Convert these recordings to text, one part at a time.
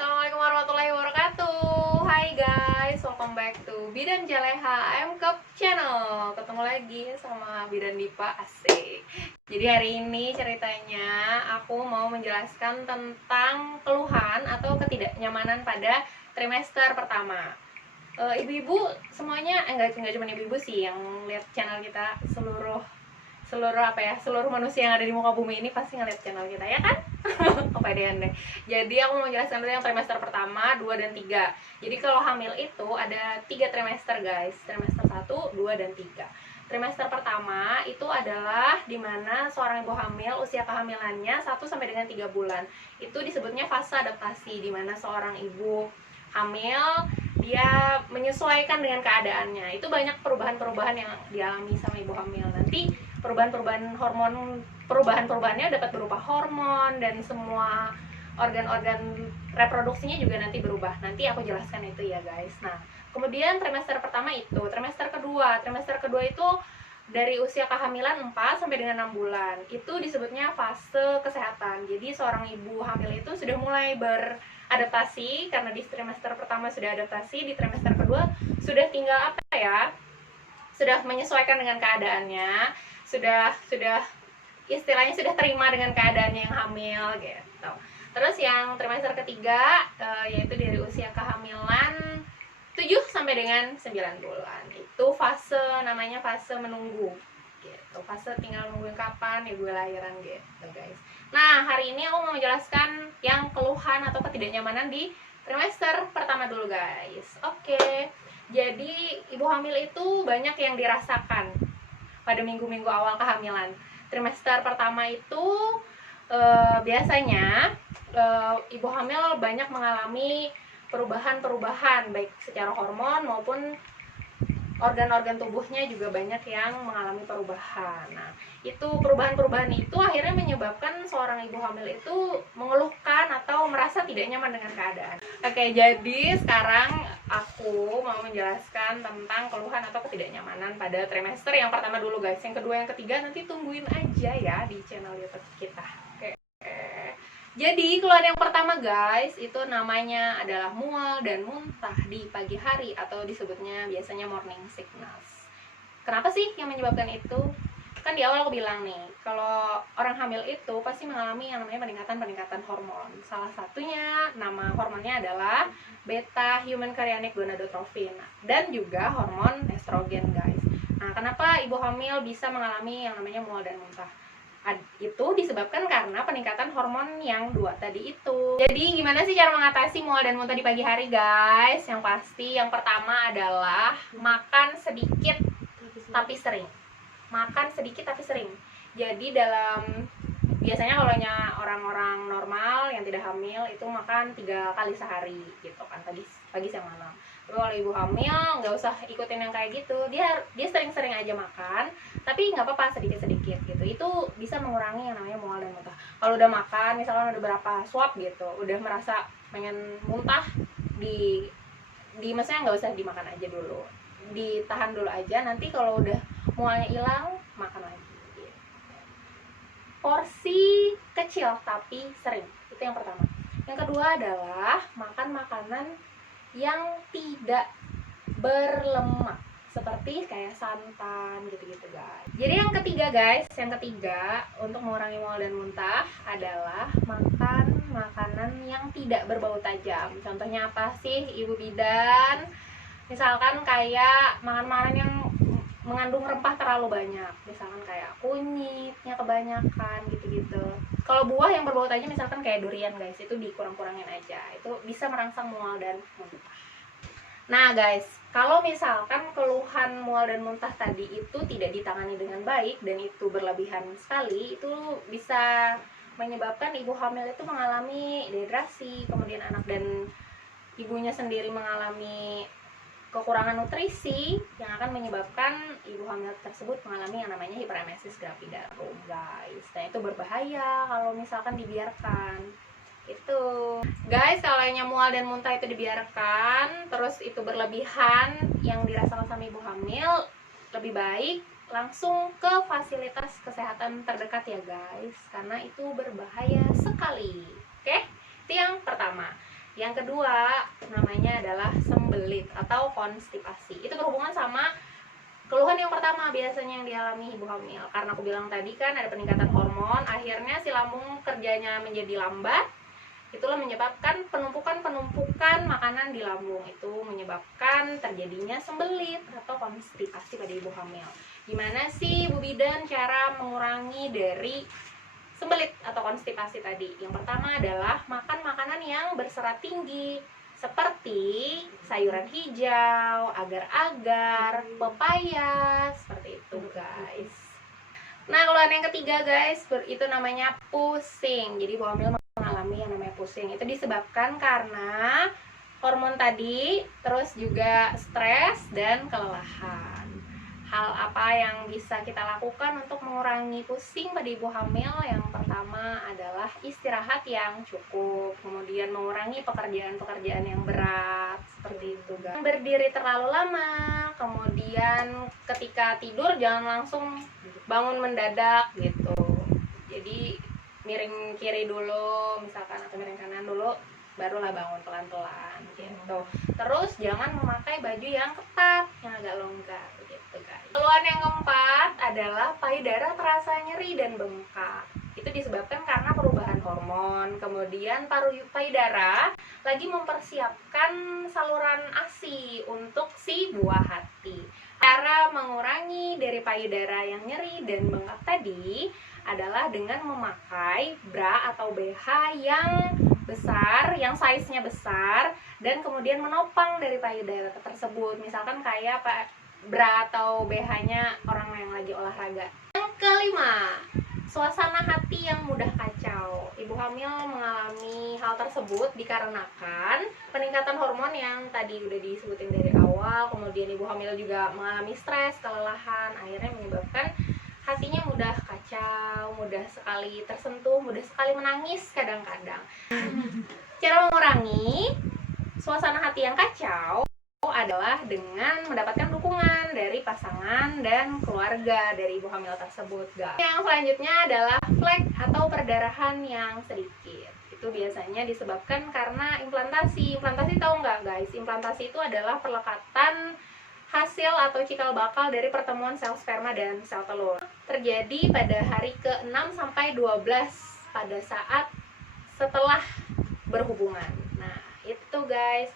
Assalamualaikum warahmatullahi wabarakatuh. Hai guys, welcome back to Bidan Jaleha MKUP channel. Ketemu lagi sama Bidan Dipa, asik. Jadi hari ini ceritanya aku mau menjelaskan tentang keluhan atau ketidaknyamanan pada trimester pertama. Ibu-ibu semuanya, enggak cuma ibu-ibu sih yang lihat channel kita, seluruh manusia yang ada di muka bumi ini pasti ngeliat channel kita, ya kan? Kepedean deh. Jadi aku mau jelaskan dulu yang trimester pertama, 2 dan 3. Jadi kalau hamil itu ada 3 trimester guys. Trimester 1, 2, dan 3. Trimester pertama itu adalah dimana seorang ibu hamil usia kehamilannya 1 sampai dengan 3 bulan. Itu disebutnya fase adaptasi, dimana seorang ibu hamil dia menyesuaikan dengan keadaannya. Itu banyak perubahan-perubahan yang dialami sama ibu hamil. Nanti perubahannya dapat berupa hormon dan semua organ-organ reproduksinya juga nanti berubah. Nanti aku jelaskan itu ya guys. Nah, kemudian trimester pertama itu, trimester kedua itu dari usia kehamilan 4 sampai dengan 6 bulan. Itu disebutnya fase kesehatan. Jadi seorang ibu hamil itu sudah mulai beradaptasi, karena di trimester pertama sudah adaptasi, di trimester kedua sudah tinggal sudah menyesuaikan dengan keadaannya, sudah istilahnya sudah terima dengan keadaannya yang hamil gitu. Terus yang trimester ketiga yaitu dari usia kehamilan 7 sampai dengan 9 bulan. Itu namanya fase menunggu gitu. Fase tinggal nungguin kapan ya gue lahiran gitu guys. Nah, hari ini aku mau menjelaskan yang keluhan atau ketidaknyamanan di trimester pertama dulu guys. Oke. Jadi ibu hamil itu banyak yang dirasakan pada minggu-minggu awal kehamilan. Trimester pertama itu biasanya ibu hamil banyak mengalami perubahan-perubahan baik secara hormon maupun organ-organ tubuhnya juga banyak yang mengalami perubahan. Nah, itu perubahan-perubahan itu akhirnya menyebabkan seorang ibu hamil itu mengeluhkan atau merasa tidak nyaman dengan keadaan. Oke, jadi sekarang aku mau menjelaskan tentang keluhan atau ketidaknyamanan pada trimester yang pertama dulu guys. Yang kedua, yang ketiga nanti tungguin aja ya di channel YouTube kita. Oke. Jadi keluhan yang pertama guys, itu namanya adalah mual dan muntah di pagi hari atau disebutnya biasanya morning sickness. Kenapa sih yang menyebabkan itu? Kan di awal aku bilang nih, kalau orang hamil itu pasti mengalami yang namanya peningkatan hormon. Salah satunya nama hormonnya adalah beta human chorionic gonadotropin dan juga hormon estrogen guys. Nah, kenapa ibu hamil bisa mengalami yang namanya mual dan muntah? Itu disebabkan karena peningkatan hormon yang 2 tadi itu. Jadi gimana sih cara mengatasi mual dan muntah di pagi hari guys? Yang pasti yang pertama adalah makan sedikit tapi sering. Makan sedikit tapi sering. Jadi biasanya kalau orang-orang normal yang tidak hamil itu makan 3 kali sehari gitu kan, pagi siang malam. Tapi kalau ibu hamil nggak usah ikutin yang kayak gitu, dia sering-sering aja makan, tapi nggak apa-apa sedikit-sedikit gitu. Itu bisa mengurangi yang namanya mual dan muntah. Kalau udah makan, misalkan udah berapa suap gitu, udah merasa pengen muntah, maksudnya nggak usah dimakan aja dulu, ditahan dulu aja. Nanti kalau udah mualnya hilang, makan lagi. Porsi kecil tapi sering, itu yang pertama. Yang kedua adalah makan makanan yang tidak berlemak, seperti kayak santan gitu-gitu guys. Jadi yang ketiga untuk mengurangi mual dan muntah adalah makan makanan yang tidak berbau tajam. Contohnya apa sih ibu bidan? Misalkan kayak makanan-makanan yang mengandung rempah terlalu banyak, misalkan kayak kunyitnya kebanyakan gitu-gitu. Kalau buah yang berbau tajam misalkan kayak durian guys, itu dikurang-kurangin aja, itu bisa merangsang mual dan muntah. Nah guys, kalau misalkan keluhan mual dan muntah tadi itu tidak ditangani dengan baik dan itu berlebihan sekali, itu bisa menyebabkan ibu hamil itu mengalami dehidrasi, kemudian anak dan ibunya sendiri mengalami kekurangan nutrisi yang akan menyebabkan ibu hamil tersebut mengalami yang namanya hiperemesis gravidarum guys. Nah, itu berbahaya kalau misalkan dibiarkan. Itu guys, kalau yang mual dan muntah itu dibiarkan terus itu berlebihan yang dirasakan sama ibu hamil, lebih baik langsung ke fasilitas kesehatan terdekat ya guys, karena itu berbahaya sekali. Oke, itu yang pertama. Yang kedua namanya adalah sembelit atau konstipasi. Itu berhubungan sama keluhan yang pertama biasanya yang dialami ibu hamil. Karena aku bilang tadi kan ada peningkatan hormon, akhirnya si lambung kerjanya menjadi lambat. Itulah menyebabkan penumpukan makanan di lambung, itu menyebabkan terjadinya sembelit atau konstipasi pada ibu hamil. Gimana sih Bu Bidan cara mengurangi dari sembelit atau konstipasi tadi? Yang pertama adalah makan makanan yang berserat tinggi seperti sayuran hijau, agar-agar, pepaya, seperti itu guys. Nah, keluhan yang ketiga guys, itu namanya pusing. Jadi ibu hamil mengalami yang namanya pusing. Itu disebabkan karena hormon tadi, terus juga stres dan kelelahan. Hal apa yang bisa kita lakukan untuk mengurangi pusing pada ibu hamil? Yang pertama adalah istirahat yang cukup, kemudian mengurangi pekerjaan-pekerjaan yang berat seperti itu guys. Berdiri terlalu lama, kemudian ketika tidur jangan langsung bangun mendadak gitu. Jadi miring kiri dulu misalkan atau miring kanan dulu, barulah bangun pelan-pelan gitu. Terus jangan memakai baju yang ketat, yang agak longgar gitu guys. Keluhan yang keempat adalah payudara terasa nyeri dan bengkak. Itu disebabkan karena perubahan hormon. Kemudian payudara lagi mempersiapkan saluran ASI untuk si buah hati. Cara mengurangi dari payudara yang nyeri dan bengkak tadi adalah dengan memakai bra atau BH yang besar, yang size-nya besar, dan kemudian menopang dari payudara tersebut. Misalkan kayak bra atau BH-nya orang yang lagi olahraga. Yang kelima, suasana hati yang mudah kacau. Ibu hamil mengalami hal tersebut dikarenakan peningkatan hormon yang tadi udah disebutin dari awal. Kemudian ibu hamil juga mengalami stres, kelelahan, akhirnya menyebabkan hatinya mudah kacau, mudah sekali tersentuh, mudah sekali menangis kadang-kadang. Cara mengurangi suasana hati yang kacau adalah dengan mendapatkan dukungan dari pasangan dan keluarga dari ibu hamil tersebut guys. Yang selanjutnya adalah flek atau perdarahan yang sedikit. Itu biasanya disebabkan karena implantasi. Implantasi tahu nggak guys? Implantasi itu adalah perlekatan hasil atau cikal bakal dari pertemuan sel sperma dan sel telur. Terjadi pada hari ke-6 sampai 12 pada saat setelah berhubungan. Nah, itu guys.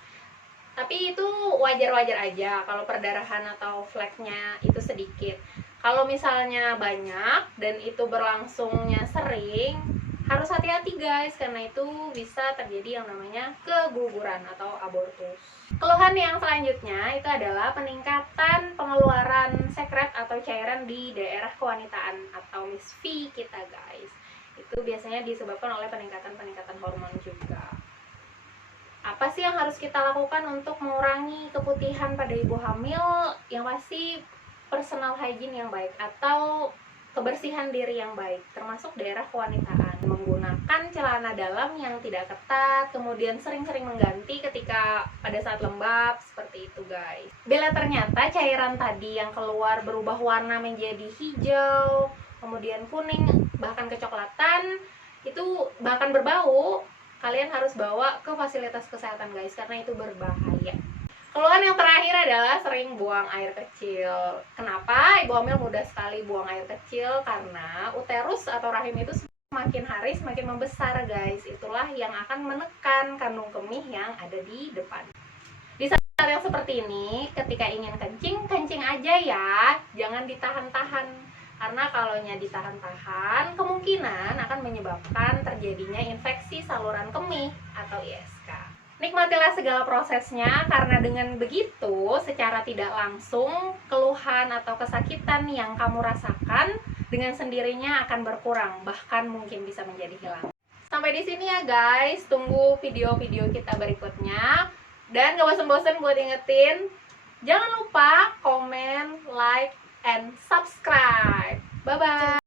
Tapi itu wajar-wajar aja kalau perdarahan atau fleknya itu sedikit. Kalau misalnya banyak dan itu berlangsungnya sering, harus hati-hati guys, karena itu bisa terjadi yang namanya keguguran atau abortus. Keluhan yang selanjutnya itu adalah peningkatan pengeluaran sekret atau cairan di daerah kewanitaan atau Miss V kita guys. Itu biasanya disebabkan oleh peningkatan hormon juga. Apa sih yang harus kita lakukan untuk mengurangi keputihan pada ibu hamil? Yang pasti personal hygiene yang baik atau kebersihan diri yang baik, termasuk daerah kewanitaan. Menggunakan celana dalam yang tidak ketat, kemudian sering-sering mengganti ketika pada saat lembab, seperti itu guys. Bila ternyata cairan tadi yang keluar berubah warna menjadi hijau, kemudian kuning, bahkan kecoklatan, itu bahkan berbau, kalian harus bawa ke fasilitas kesehatan guys, karena itu berbahaya. Keluhan yang terakhir adalah sering buang air kecil. Kenapa ibu hamil mudah sekali buang air kecil? Karena uterus atau rahim itu semakin hari semakin membesar guys. Itulah yang akan menekan kandung kemih yang ada di depan. Di saat yang seperti ini, ketika ingin kencing, kencing aja ya, jangan ditahan-tahan. Karena kalau ditahan-tahan, kemungkinan akan menyebabkan terjadinya infeksi saluran kemih atau ISK. Nikmatilah segala prosesnya, karena dengan begitu secara tidak langsung keluhan atau kesakitan yang kamu rasakan dengan sendirinya akan berkurang, bahkan mungkin bisa menjadi hilang. Sampai di sini ya guys, tunggu video-video kita berikutnya. Dan gak bosan-bosan buat ingetin, jangan lupa komen, like, and subscribe. Bye-bye.